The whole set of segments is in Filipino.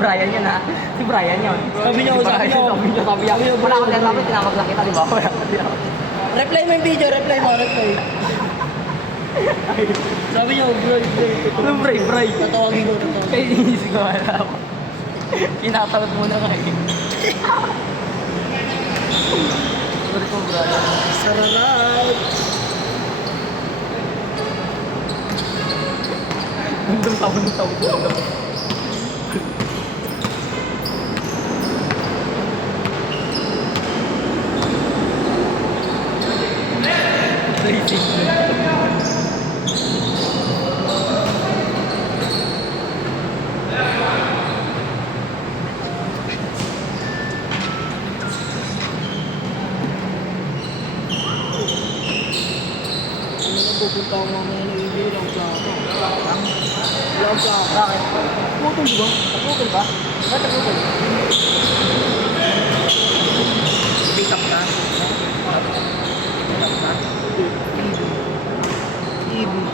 Brian yun ha. Si Brian yun. Sabi niya, Wala akong tinatapos, tinapos lang kita, di ba? Wala akong tinapos. reply mo yung video, reply. Sabi niya, bray. Ano bray? Tatawagin ko. Kaya inisip ko, wala ako. Kinatawad muna nga eh. Sorry po, Brian. Sararat. Nandang taon. Pupunta ako mamaya ng ibig lang sa ako. Lang sa ako. Bakit? Putol ba? Naputol ba? Ba't naputol? Pick up ka? Pick up ka? Ibig.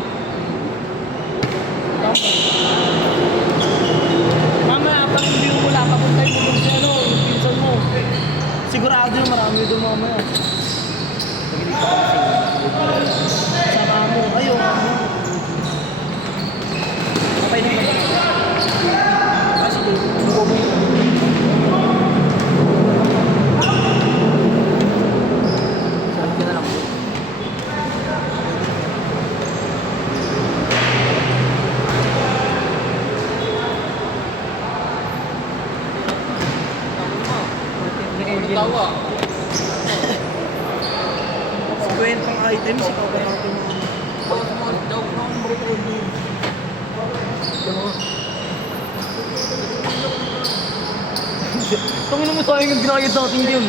Mamaya, pag hindi mo wala, papuntay mo kung ano, yung pinsan mo. Sigurado yung marami doon mamaya. Sama mo. Ayaw. Okay din ba? Kasi Sabi ka na lang. Tawa. kwentang items, ikaw ba natin mo? Tungin mo sa akin yung ginayad natin yun.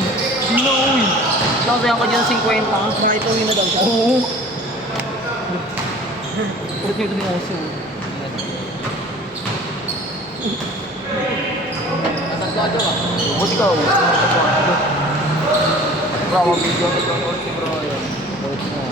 Hindi na uy. Nakasaya ka dyan 50. Nakitawin na daw siya. Oo. Ulit nyo ito ni Oso. Natagado ka. Buti ka. Bravo, video. Ulit si bro. Ulit mo.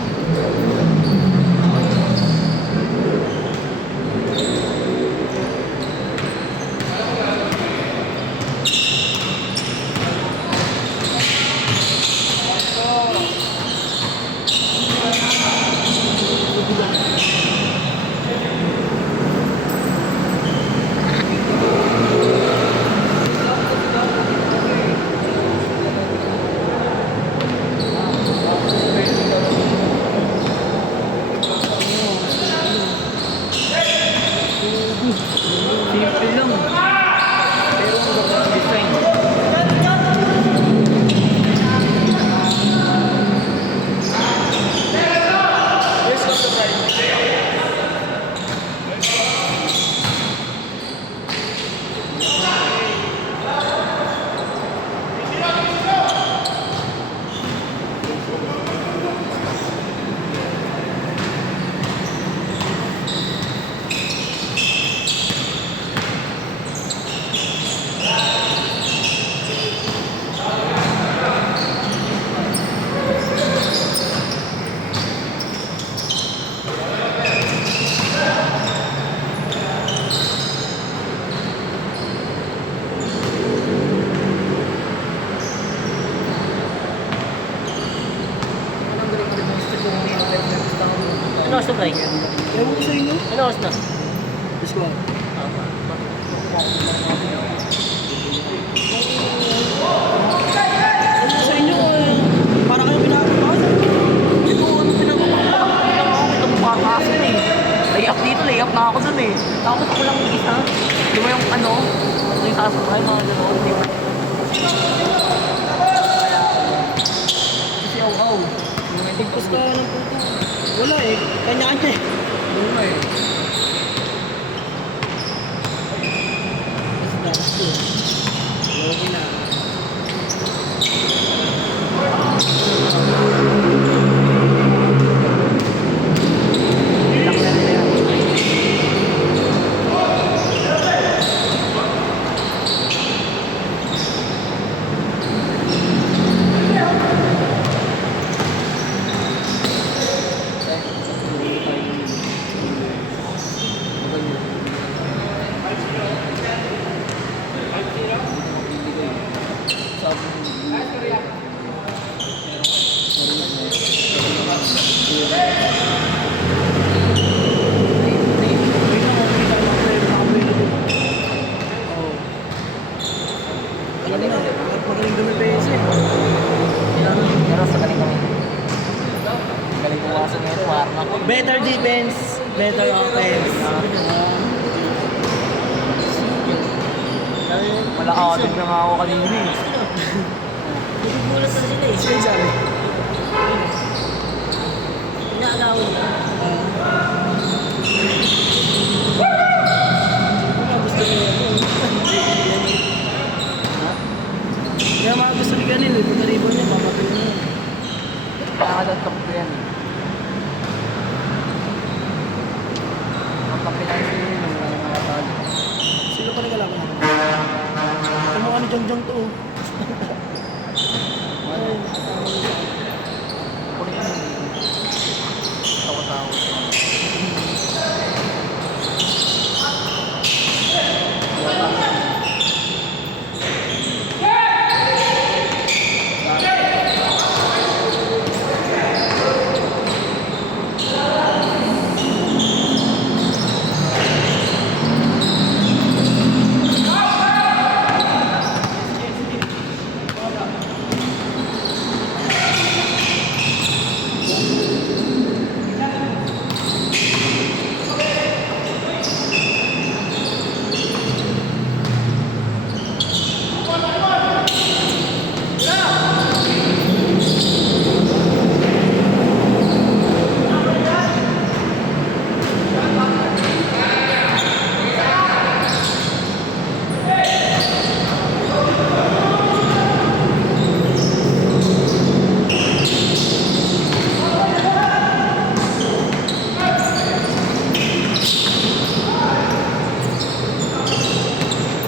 Simple lang. Pero ang ganda ng design. Yes, what's the price? Ano oras na, Bray? Ewan ko sa inyo. Ano oras na? Let's go. Ewan ko sa inyo. Para kayo pinapapasok. Ito, ano pinag-upapan? Ito mapapasok eh. Layup dito, layup na ako dun eh. Tapos ako lang yung isa. Di ba yung ano? Yung sasakay mga gano'n, di ba? Kasi aw-aw. Pagpas ka ng puto. Wala eh. Kanya-kanya eh. Wala eh. Kasi dapat ko. Okay na. Ilang na nila yan. Nalakatid na nga ako kanina eh. Nagugulat na sila eh. Sino sabi? Inaagawan niya. Mga gusto niya ako. Kaya mga gusto ni Ganil, pagkaribo niya, papatuloy niya. Nakakadat ka po yan eh. Magpapinay sila yun, wala nang nakatalo. Sino pa nagkalaban natin? Kamukha ni Jong to. Oh. Ay, Kunin mo yun. Tawa-tawa.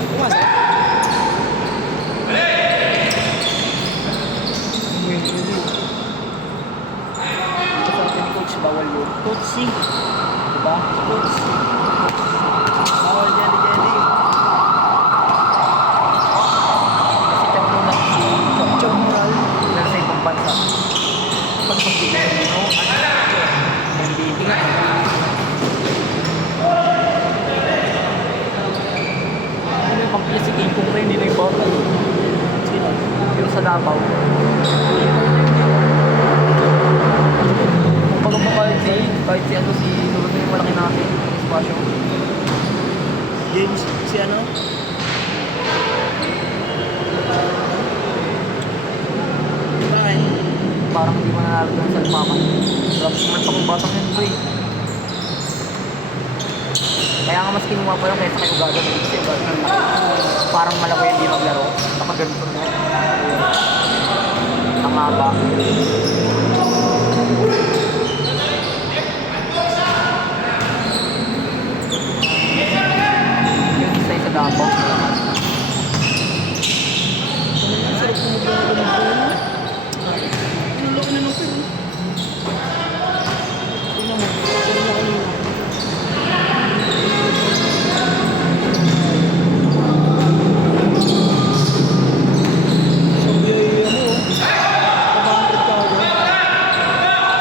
pumasok. Ito sa atin ni Coach, bawal yun. Coach C. Diba? Coach C. Bawal jelly. Kasi champion na si Chong Chong moral. pero sa ibang bansa. Pag pag-ibig mo, MVP nga. Ano yung pampilis si King Kong rin, hindi na yung bottle. Sino? Pero sa Davao. Kung pag kahit si ano, si Lolo yung malaki natin, yung espasyo. James, si ano? Bakit? Parang hindi mo nanalo doon sa limaman. Tapos naman pa kung batang yun, pre. Kaya nga mas kinuha pa yung kaysa kayo gagawin. Kasi yung gagawin parang malawa hindi maglaro. Nakaganto na. Tanga ba? Yung isa sa Davao. Ang sarap mo maglalaro. Pinulok na nung pin. Tingnan mo. Tingnan mo kanina. So, ano oh. 500 ka ako.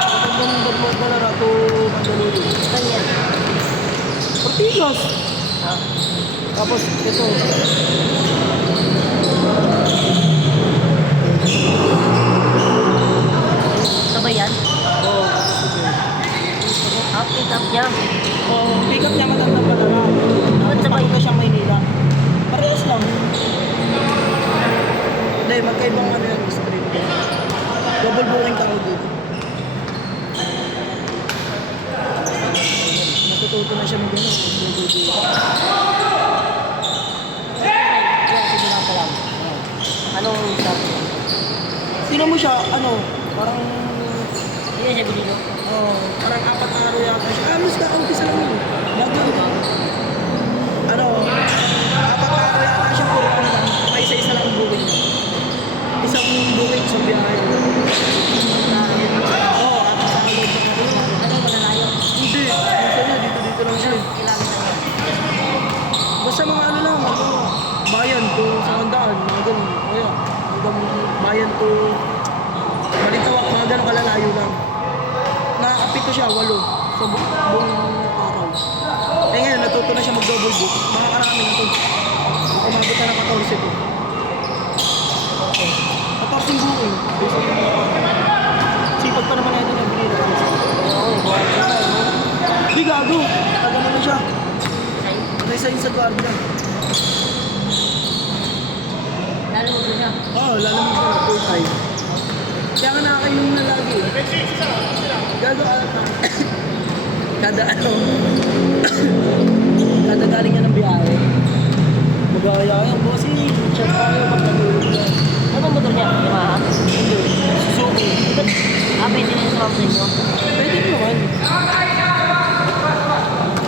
Kapag ganun dalawang balara to Mandaluyong. Kanya. Ortigas! Ah. Tapos ito. Sabay yan. Oh, sige. Ah, pick up niya. Oh, pick up niya matandang balara. Ba't sabay? Papunta siyang Maynila. Parehas lang. Hindi, magkaibang ano yung street. Double booking tawag dito. Natututo na siya mag-ano. Double booking. Kaya simulan pa lang. Anong sabi niya? Tingnan mo siya, ano, parang, Hindi siya binilo. parang 4 na araw yata siya. Mas ka-umpisa lang yun. Bago yun. Ano, 4 na araw yata siya, puro ko lang. May isa-isa lang ang booking niya. Isang booking, isang biyahe. Oo, at sa loob ng ano. Ano, malalayo? Hindi, gusto niya, dito lang siya. Kilometer yan. Basta mga ano lang, ano, bayan to sa handaan, mga ganun. Kaya, hanggang bayan to Balintawak, mga ganun kalalayo lang. Nakakapito siya, 8 sa buong araw. Eh ngayon, natuto na siya mag-double book. Makakarami na to. Umabot na ng 14 to. 14 booking. Sipag pa naman natin yung binila. Hindi gago. Tagano na siya. May sign sa guard lang. Oo, lalamig ka na full time. Kaya ka nakakainom na lagi. Gago kada ano, kada galing ka ng biyahe. Magkakaya ka, bossy, chat tayo magkatulog ka. Ano ba motor niya? Yamaha? Suzuki. Pwede na yung sumam sa inyo. Pwede naman.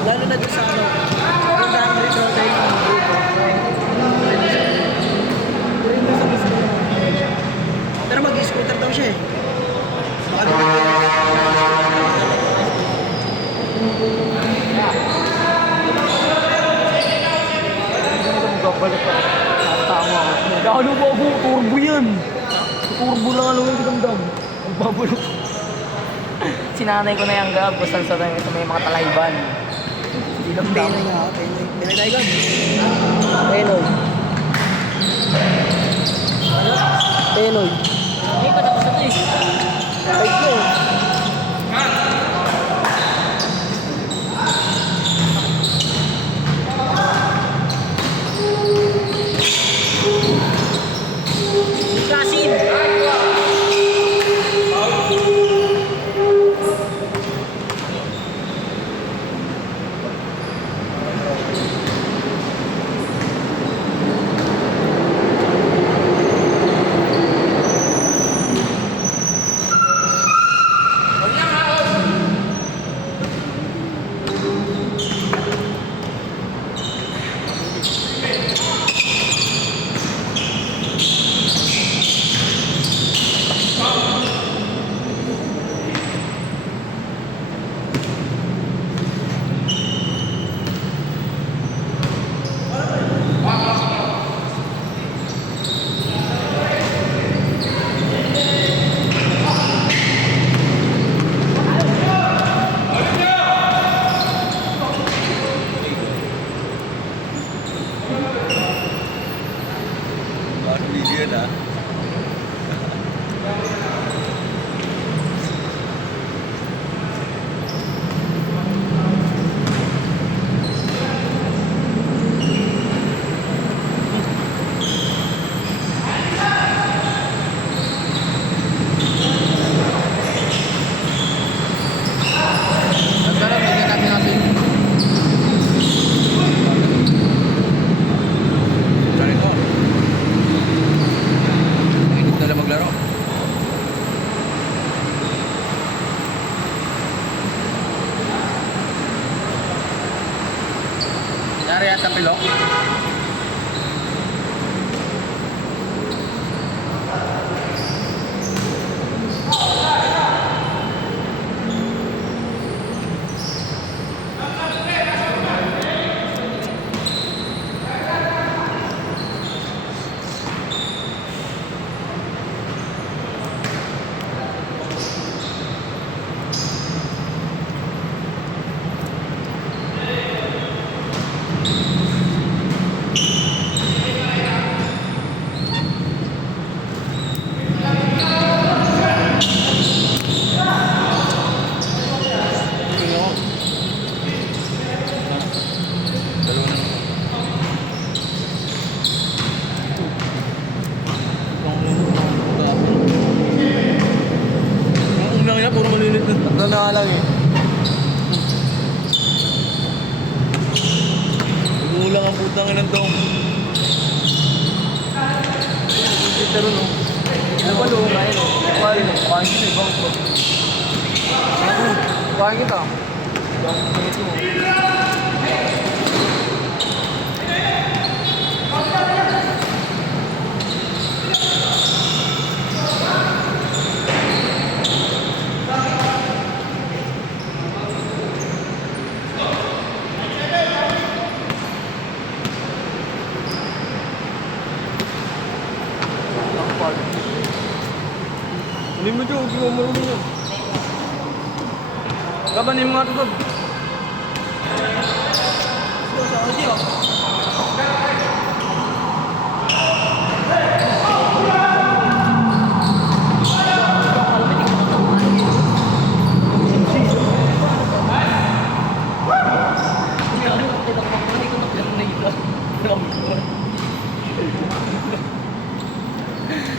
Lalo na doon sa ano, kung dahil rito tayo ng grupo. Pwede siya. Pero yung sa gusto mo. Pero mag-scooter daw siya eh. Baka Magpapalit pa. Tama ako. Ano ba ako? Turbo yan. Turbo lang ano yung damdam. Magpapalot. Sinanay ko na yung gab. Basta sa may mga talayban. Hindi damdam. Penoy nga, Penoy. Penoy tayo gan. Penoy. Ano? Penoy. Ay, patapos na ito eh. Ay, ko. Kasim! Tara, bigyan natin asin. Sorry ko. Mainit na lang maglaro. Kunyari yata pilok. Tatlo na nga lang eh. Gulang ang putang ina to. Pero no. Ano ba no? Kain no? Kain no? Kain kita ibang ko. Kain kita. Hindi mo dyan, huwag mo marunong yan. Kapan yung mga tutod? Sa audio.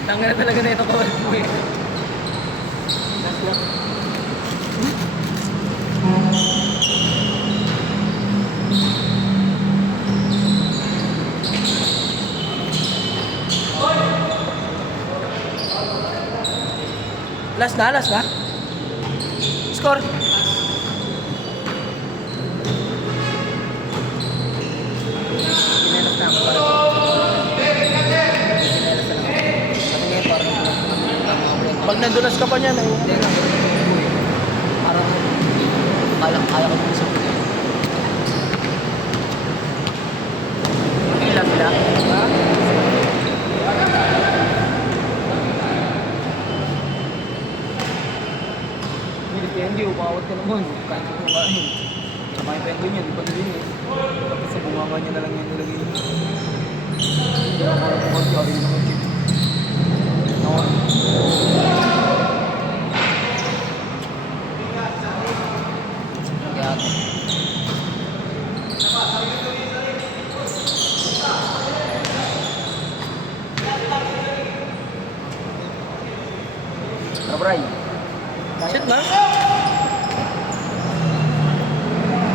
Tanga na talaga na ito ko. Last na. Score. Kinelas na ako para kinelas na ako. Kasi ngayon parang Pag nadulas ka pa niyan, eh. hindi na. Parang kala ko gusto ko. Ilan sila? Ha? Hindi, umawat ka naman. Kain ko kumain. Tsaka yung pendo niya, di pa nilinis. Tapos sa bunganga niya na lang yung nilagay niya. Hindi ako marapukot ka, rin naman chip. Ako. Kaya Bray. Shit na.